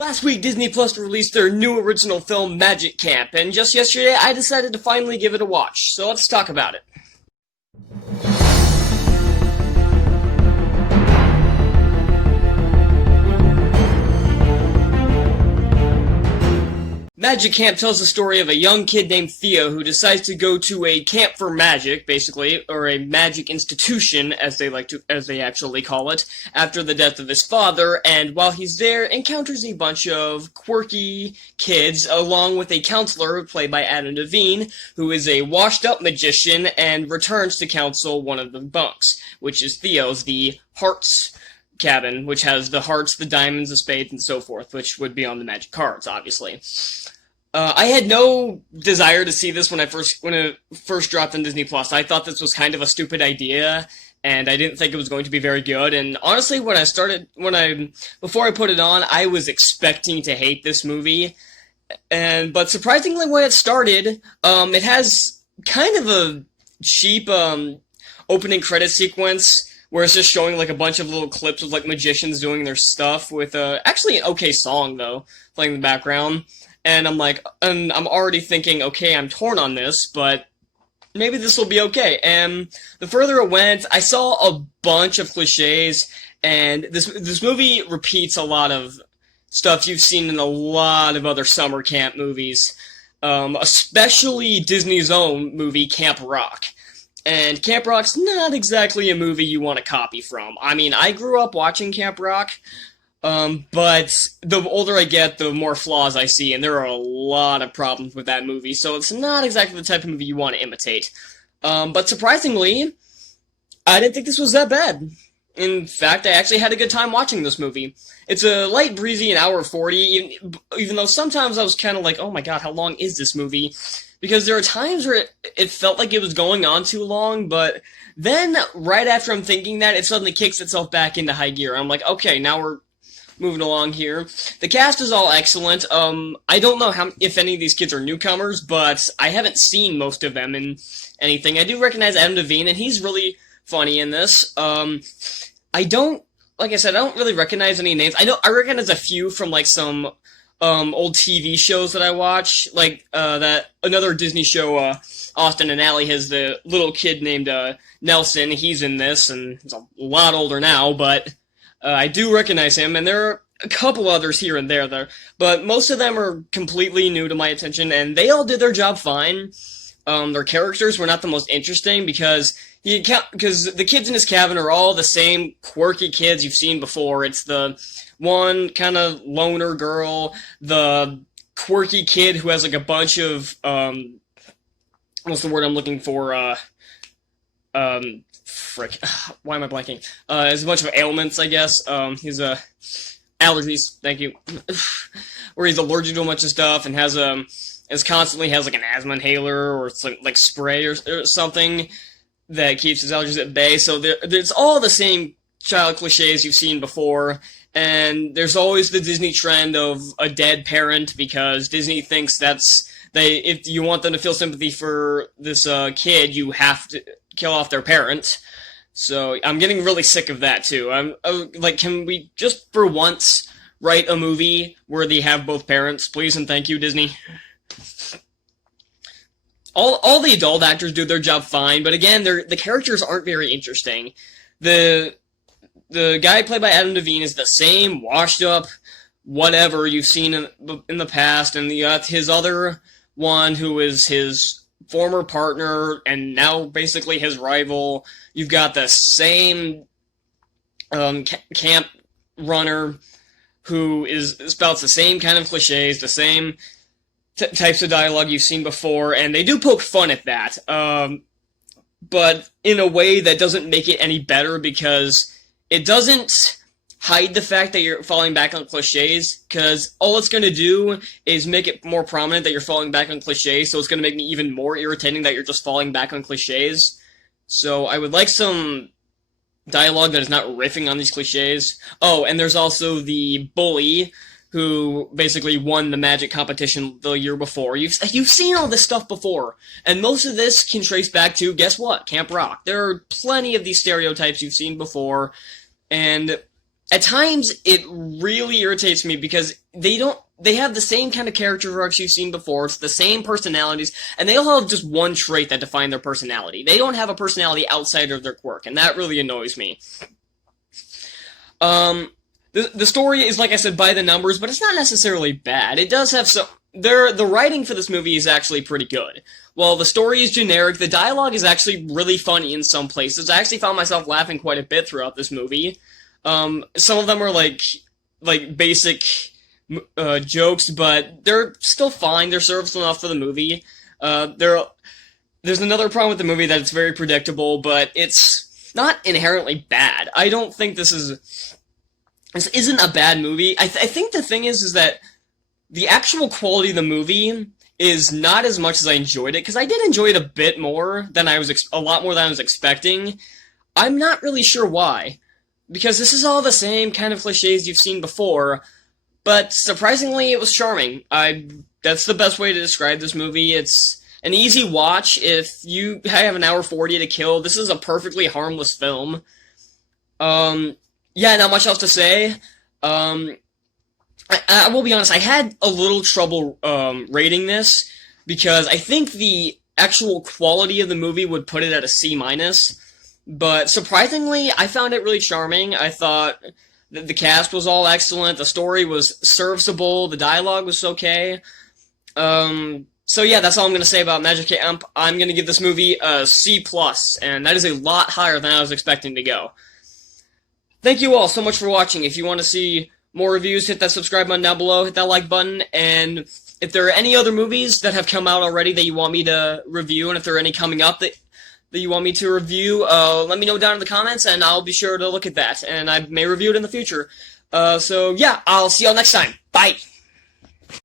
Last week, Disney Plus released their new original film, Magic Camp, and just yesterday, I decided to finally give it a watch, so let's talk about it. Magic Camp tells the story of a young kid named Theo who decides to go to a camp for magic, basically, or a magic institution, as they actually call it, after the death of his father, and while he's there, encounters a bunch of quirky kids, along with a counselor played by Adam Devine, who is a washed-up magician and returns to counsel one of the monks, which is Theo's, the Hearts cabin, which has the hearts, the diamonds, the spades, and so forth, which would be on the magic cards, obviously. I had no desire to see this when it first dropped on Disney Plus. I thought this was kind of a stupid idea, and I didn't think it was going to be very good. And honestly, before I put it on, I was expecting to hate this movie. But surprisingly, when it started, it has kind of a cheap opening credit sequence where it's just showing like a bunch of little clips of like magicians doing their stuff with actually an okay song though playing in the background. And I'm already thinking, okay, I'm torn on this, but maybe this will be okay. And the further it went, I saw a bunch of cliches, and this movie repeats a lot of stuff you've seen in a lot of other summer camp movies, especially Disney's own movie, Camp Rock. And Camp Rock's not exactly a movie you want to copy from. I mean, I grew up watching Camp Rock, but the older I get, the more flaws I see, and there are a lot of problems with that movie, so it's not exactly the type of movie you want to imitate. But surprisingly, I didn't think this was that bad. In fact, I actually had a good time watching this movie. It's a light, breezy, an hour 40, even though sometimes I was kind of like, oh my god, how long is this movie? Because there are times where it felt like it was going on too long, but then, right after I'm thinking that, it suddenly kicks itself back into high gear. I'm like, okay, now we're moving along here. The cast is all excellent. I don't know if any of these kids are newcomers, but I haven't seen most of them in anything. I do recognize Adam Devine, and he's really funny in this. Like I said, I don't really recognize any names. I recognize a few from like some old TV shows that I watch, like that another Disney show, Austin and Ally, has the little kid named Nelson. He's in this, and he's a lot older now, but I do recognize him, and there are a couple others here and there, but most of them are completely new to my attention, and they all did their job fine. Their characters were not the most interesting because the kids in his cabin are all the same quirky kids you've seen before. It's the one kind of loner girl, the quirky kid who has like a bunch of what's the word I'm looking for? Frick. Why am I blanking? Has a bunch of ailments, I guess. He's allergies. Thank you. Where he's allergic to a bunch of stuff and has constantly has like an asthma inhaler or it's like spray or something that keeps his allergies at bay. So there's all the same child cliches you've seen before. And there's always the Disney trend of a dead parent because Disney thinks if you want them to feel sympathy for this kid, you have to kill off their parent. So I'm getting really sick of that too. I'm like, can we just for once write a movie where they have both parents, please and thank you, Disney? All the adult actors do their job fine, but again, the characters aren't very interesting. The guy played by Adam Devine is the same washed up whatever you've seen in the past, and you got his other one who is his former partner and now basically his rival. You've got the same camp runner who spouts the same kind of cliches, the same types of dialogue you've seen before, and they do poke fun at that, but in a way that doesn't make it any better because it doesn't hide the fact that you're falling back on cliches, because all it's going to do is make it more prominent that you're falling back on cliches, so it's going to make me even more irritating that you're just falling back on cliches. So I would like some dialogue that is not riffing on these cliches. Oh, and there's also the bully, who basically won the magic competition the year before. You've seen all this stuff before, and most of this can trace back to, guess what, Camp Rock. There are plenty of these stereotypes you've seen before, and at times it really irritates me because they have the same kind of character arcs you've seen before. It's the same personalities, and they all have just one trait that define their personality. They don't have a personality outside of their quirk, and that really annoys me. The story is, like I said, by the numbers, but it's not necessarily bad. It does have some. The writing for this movie is actually pretty good. While the story is generic, the dialogue is actually really funny in some places. I actually found myself laughing quite a bit throughout this movie. Some of them are like basic jokes, but they're still fine. They're serviceable enough for the movie. There's another problem with the movie that it's very predictable, but it's not inherently bad. I don't think this isn't a bad movie. I think the thing is that the actual quality of the movie is not as much as I enjoyed it, because I did enjoy it a bit more than a lot more than I was expecting. I'm not really sure why, because this is all the same kind of cliches you've seen before, but surprisingly it was charming. That's the best way to describe this movie. It's an easy watch. If you have an hour 40 to kill, this is a perfectly harmless film. Yeah, not much else to say. I will be honest, I had a little trouble rating this, because I think the actual quality of the movie would put it at a C-, but surprisingly, I found it really charming. I thought that the cast was all excellent, the story was serviceable, the dialogue was okay. So yeah, that's all I'm going to say about Magic Camp. I'm going to give this movie a C+, and that is a lot higher than I was expecting to go. Thank you all so much for watching. If you want to see more reviews, hit that subscribe button down below, hit that like button, and if there are any other movies that have come out already that you want me to review, and if there are any coming up that you want me to review, let me know down in the comments, and I'll be sure to look at that, and I may review it in the future. So yeah, I'll see y'all next time. Bye!